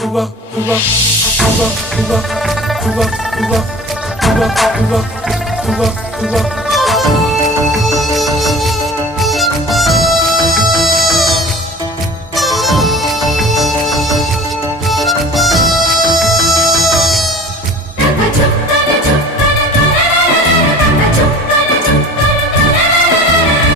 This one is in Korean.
우와 우와 우와 우와 우와 우와 우와 우와